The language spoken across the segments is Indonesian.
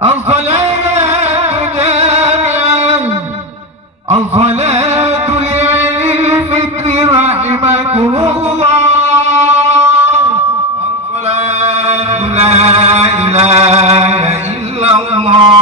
الصلاة جامعا، الصلاة لعيد الفطر رحمكم الله. الصلاة لا إله إلا الله.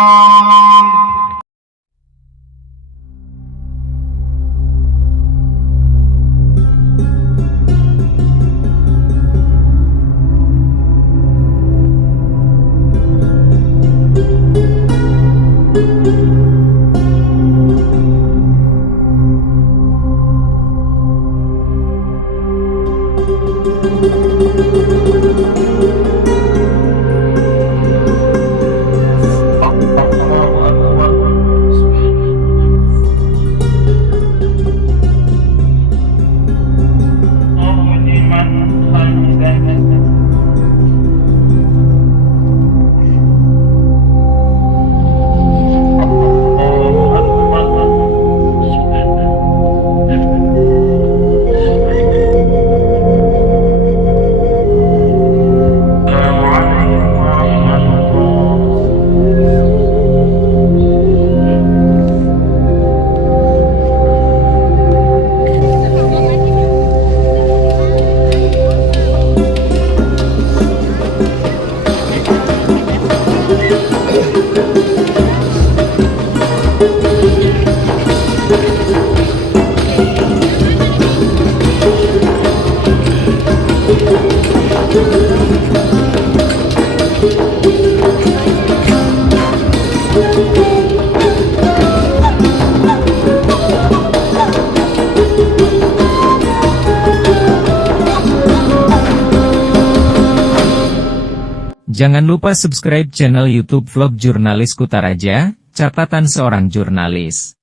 Jangan lupa subscribe channel YouTube Vlog Jurnalis Kutaraja, catatan seorang jurnalis.